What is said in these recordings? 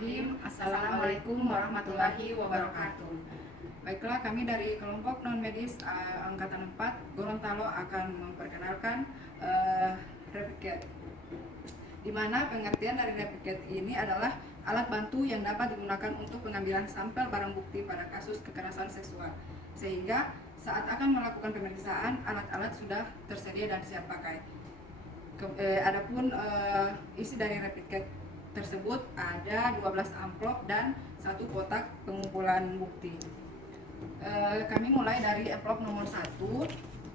Bismillahirrahmanirrahim. Assalamualaikum warahmatullahi wabarakatuh. Baiklah, kami dari kelompok non-medis Angkatan 4 Gorontalo akan memperkenalkan rapid cat. Di mana pengertian dari rapid cat ini adalah alat bantu yang dapat digunakan untuk pengambilan sampel barang bukti pada kasus kekerasan seksual. Sehingga saat akan melakukan pemeriksaan, alat-alat sudah tersedia dan siap pakai. Adapun isi dari rapid cat tersebut ada 12 amplop dan 1 kotak pengumpulan bukti. Kami mulai dari amplop nomor 1,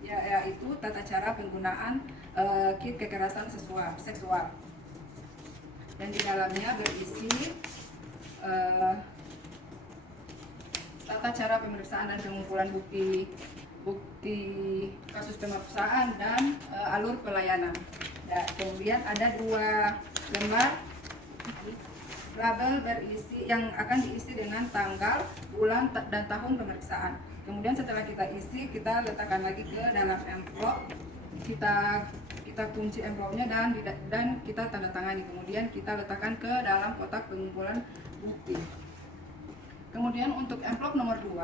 yaitu tata cara penggunaan kit kekerasan seksual. Dan di dalamnya berisi tata cara pemeriksaan dan pengumpulan bukti kasus pemerkosaan dan alur pelayanan. Dan kemudian ada 2 lembar label berisi yang akan diisi dengan tanggal, bulan, dan tahun pemeriksaan. Kemudian setelah kita isi, kita letakkan lagi ke dalam amplop. Kita kunci amplopnya dan kita tanda tangani. Kemudian kita letakkan ke dalam kotak pengumpulan bukti. Kemudian untuk amplop nomor 2,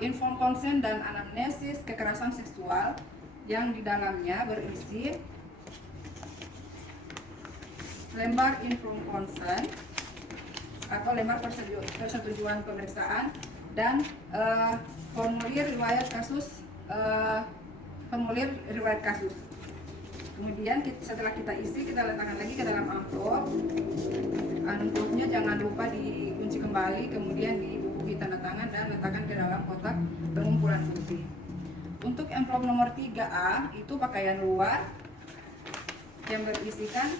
inform konsen dan anamnesis kekerasan seksual yang di dalamnya berisi lembar inform consent atau lembar persetujuan pemeriksaan dan formulir riwayat kasus. Kemudian setelah kita isi, kita letakkan lagi ke dalam amplop. Amplopnya jangan lupa dikunci kembali, kemudian dibubuhi tanda tangan dan letakkan ke dalam kotak pengumpulan bukti. Untuk amplop nomor 3A itu pakaian luar yang berisikan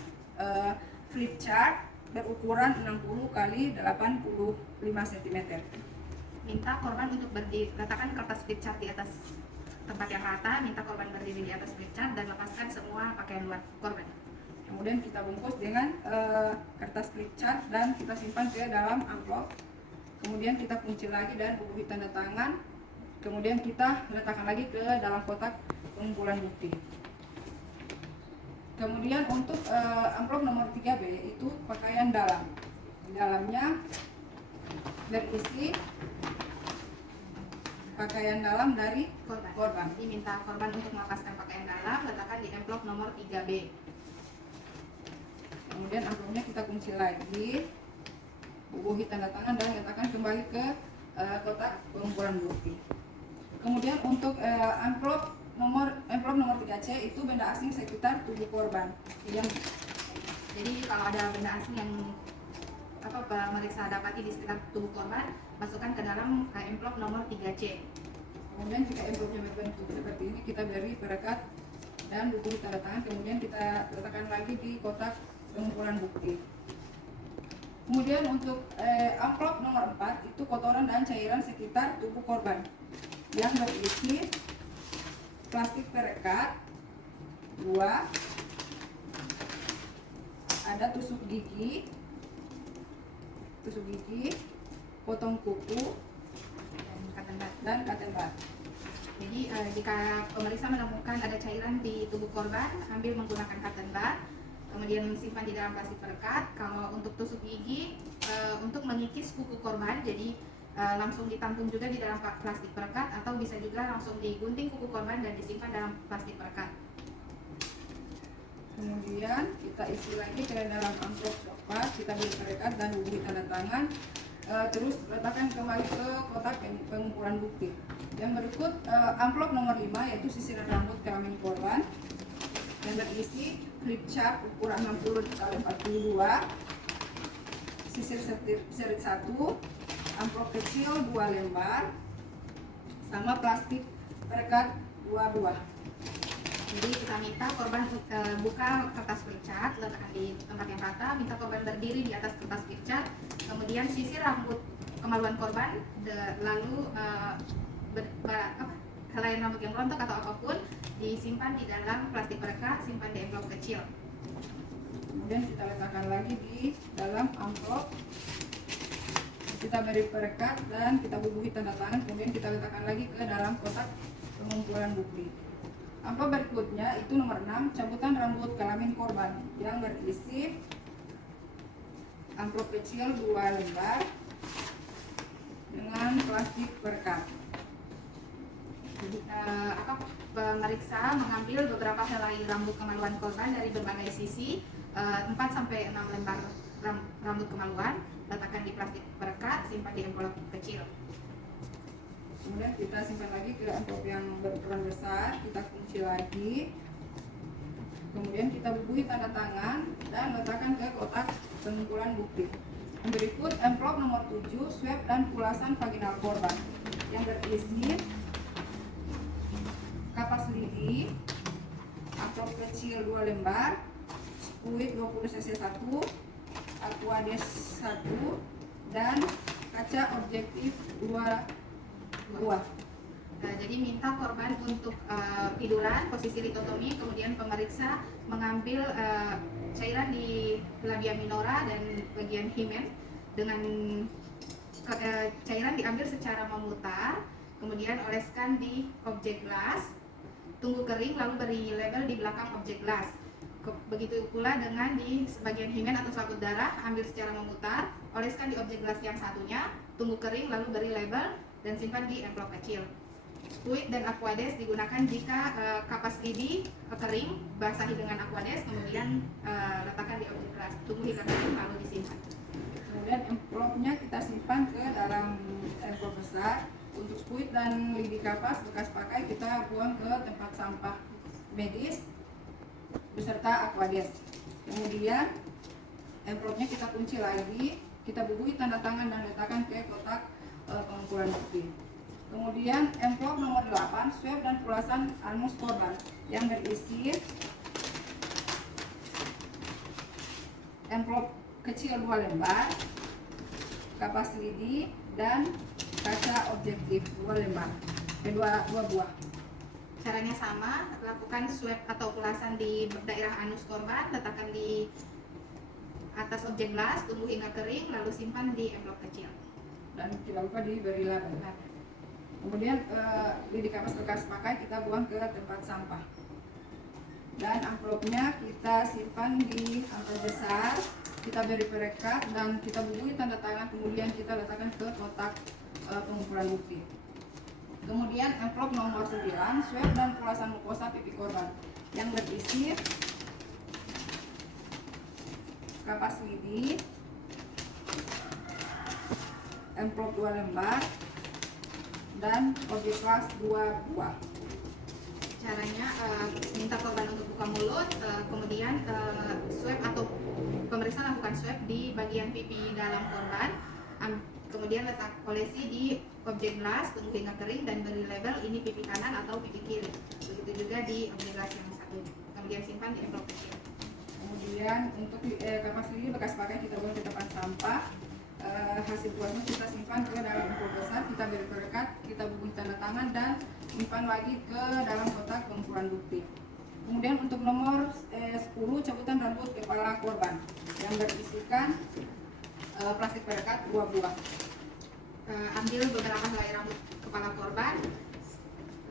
flip chart berukuran 60 x 85 cm. Minta korban untuk letakkan kertas flip chart di atas tempat yang rata, minta korban berdiri di atas flip chart dan lepaskan semua pakaian luar korban. Kemudian kita bungkus dengan kertas flip chart dan kita simpan ke dalam amplop. Kemudian kita kunci lagi dan bubuhi tanda tangan. Kemudian kita letakkan lagi ke dalam kotak pengumpulan bukti. Kemudian untuk amplop nomor 3B itu pakaian dalam. Di dalamnya berisi pakaian dalam dari korban. Jadi minta korban untuk melepaskan pakaian dalam, letakkan di amplop nomor 3B. Kemudian amplopnya kita kunci lagi, bubuhi tanda tangan dan letakkan kembali ke kotak pengumpulan bukti. Kemudian untuk amplop nomor 3C itu benda asing sekitar tubuh korban. Jadi kalau ada benda asing yang pemeriksa dapati di sekitar tubuh korban, masukkan ke dalam amplop nomor 3C. Kemudian jika amplopnya berbentuk seperti ini, kita beri perekat dan bubuhi tanda tangan. Kemudian kita letakkan lagi di kotak pengumpulan bukti. Kemudian untuk amplop nomor 4 itu kotoran dan cairan sekitar tubuh korban yang berisi plastik perekat 2, ada tusuk gigi, potong kuku, dan cotton bud. Jadi jika pemeriksa menemukan ada cairan di tubuh korban, ambil menggunakan cotton bud, kemudian simpan di dalam plastik perekat. Kalau untuk tusuk gigi, untuk mengikis kuku korban, jadi langsung ditampung juga di dalam plastik perekat, atau bisa juga langsung digunting kuku korban dan disimpan dalam plastik perekat. Kemudian kita isi lagi ke dalam amplop coklat, kita beri perekat dan bubuhi tanda tangan. Terus letakkan kembali ke kotak pengumpulan bukti. Yang berikut amplop nomor 5 yaitu sisiran rambut kelamin korban yang berisi flip chart ukuran 60 x 42, sisir serit 1, amplop kecil 2 lembar, sama plastik perekat 2 buah. Jadi kita minta korban buka kertas flip chart, letakkan di tempat yang rata, minta korban berdiri di atas kertas flip chart, kemudian sisir rambut kemaluan korban, lalu helai rambut yang rontok atau apapun disimpan di dalam plastik perekat, simpan di amplop kecil. Kemudian kita letakkan lagi di dalam amplop, kita beri perekat dan kita bubuhi tanda tangan. Kemudian kita letakkan lagi ke dalam kotak pengumpulan bukti. Amplop berikutnya itu nomor 6, cabutan rambut kelamin korban yang berisi amplop kecil 2 lembar dengan plastik perekat. Jadi, pemeriksa mengambil beberapa helai rambut kemaluan korban dari berbagai sisi, 4 sampai 6 lembar rambut kemaluan, letakkan di plastik perekat, simpan di envelope kecil. Kemudian kita simpan lagi ke amplop yang berukuran besar, kita kunci lagi. Kemudian kita bubuhi tanda tangan dan letakkan ke kotak pengumpulan bukti. Yang berikut amplop nomor 7, swab dan pulasan vaginal korban yang berisi kapas lidi, amplop kecil 2 lembar, spuit 20 cc 1, aquades 1, dan kaca objektif 2 buah. Jadi minta korban untuk tiduran, posisi litotomi, kemudian pemeriksa mengambil cairan di labia minora dan bagian himen dengan cairan diambil secara memutar, kemudian oleskan di objek gelas, tunggu kering lalu beri label di belakang objek gelas. Begitu pula dengan di sebagian himen atau selaput darah, ambil secara memutar, oleskan di objek gelas yang satunya, tunggu kering lalu beri label dan simpan di envelope kecil. Spuit dan aquades digunakan jika kapas lidi kering, basahi dengan aquades, kemudian letakkan di objek gelas, tunggu hingga kering lalu disimpan. Kemudian envelopnya kita simpan ke dalam envelope besar. Untuk spuit dan lidi kapas bekas pakai kita buang ke tempat sampah medis beserta aquades. Kemudian envelopnya kita kunci lagi, kita bubuhi tanda tangan dan letakkan ke kotak pengumpulan bukti. Kemudian envelop nomor 8, swab dan pulasan anus korban yang berisi envelop kecil 2 lembar, kapas lidi, dan kaca objektif 2 lembar, 2 buah. Caranya sama, lakukan swab atau pulasan di daerah anus korban, letakkan di atas objek gelas, tunggu hingga kering, lalu simpan di envelope kecil. Dan tidak lupa diberi label. Kemudian lidi kapas bekas pakai kita buang ke tempat sampah. Dan amplopnya kita simpan di amplop besar, kita beri perekat dan kita bubuhi tanda tangan, kemudian kita letakkan ke kotak pengumpulan bukti. Kemudian amplop nomor 9, swab dan pulasan mukosa pipi korban yang berisi kapas lidi, amplop 2 lembar, dan objek kelas 2 buah. Caranya minta korban untuk buka mulut, kemudian swab atau pemeriksa lakukan swab di bagian pipi dalam korban, kemudian letak olesi di objek gelas, tunggu hingga kering dan beri label ini pipi kanan atau pipi kiri. Begitu juga di objek gelas yang satu. Kemudian simpan di envelope kecil. Kemudian untuk kapas lidi bekas pakai kita buang ke tempat sampah. Hasil buahnya kita simpan ke dalam envelope besar, kita beri perekat, kita bubuhi tanda tangan dan simpan lagi ke dalam kotak pengumpulan bukti. Kemudian untuk nomor 10, cabutan rambut kepala korban yang berisikan plastik perekat 2 buah. Ambil beberapa helai rambut kepala korban,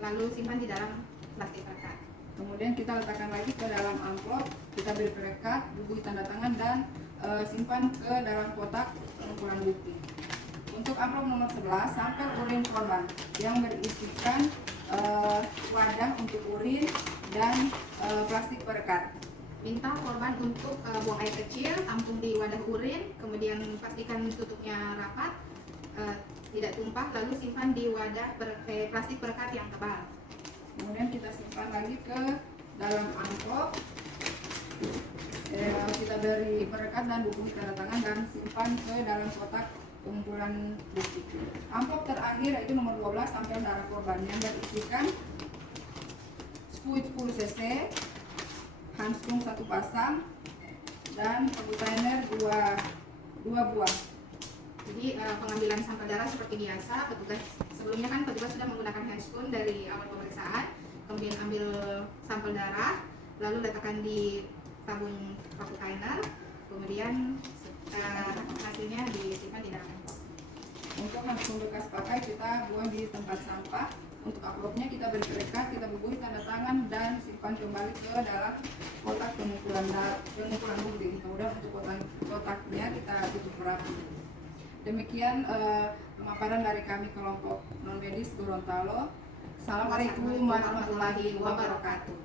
lalu simpan di dalam plastik perekat. Kemudian kita letakkan lagi ke dalam amplop, kita beri perekat, bubuhi tanda tangan dan simpan ke dalam kotak pengumpulan bukti. Untuk amplop nomor 11, sampel urin korban yang berisikan wadah untuk urin dan plastik perekat. Minta korban untuk buang air kecil, tampung di wadah urin, kemudian pastikan tutupnya rapat, tidak tumpah, lalu simpan di wadah plastik perekat yang tebal. Kemudian kita simpan lagi ke dalam amplop, kita beri perekat dan bubuhi tanda tangan dan simpan ke dalam kotak pengumpulan bukti. Amplop terakhir yaitu nomor 12, sampel darah korban yang berisikan spuit 10 cc, handskung 1 pasang, dan kontainer 2 buah. Jadi pengambilan sampel darah seperti biasa, petugas sebelumnya kan petugas sudah menggunakan handscoon dari awal pemeriksaan, kemudian ambil sampel darah, lalu letakkan di tabung kontainer, kemudian hasilnya disimpan di dalam envelope. Untuk handskung bekas pakai kita buang di tempat sampah, Untuk amplopnya kita beri perekat, kita buburi tanda tangan dan simpan kembali ke dalam kotak pengumpulan bukti. Kemudian untuk kotaknya kita tutup rapi. Demikian pemaparan dari kami kelompok non medis Gorontalo. Assalamualaikum warahmatullahi wabarakatuh.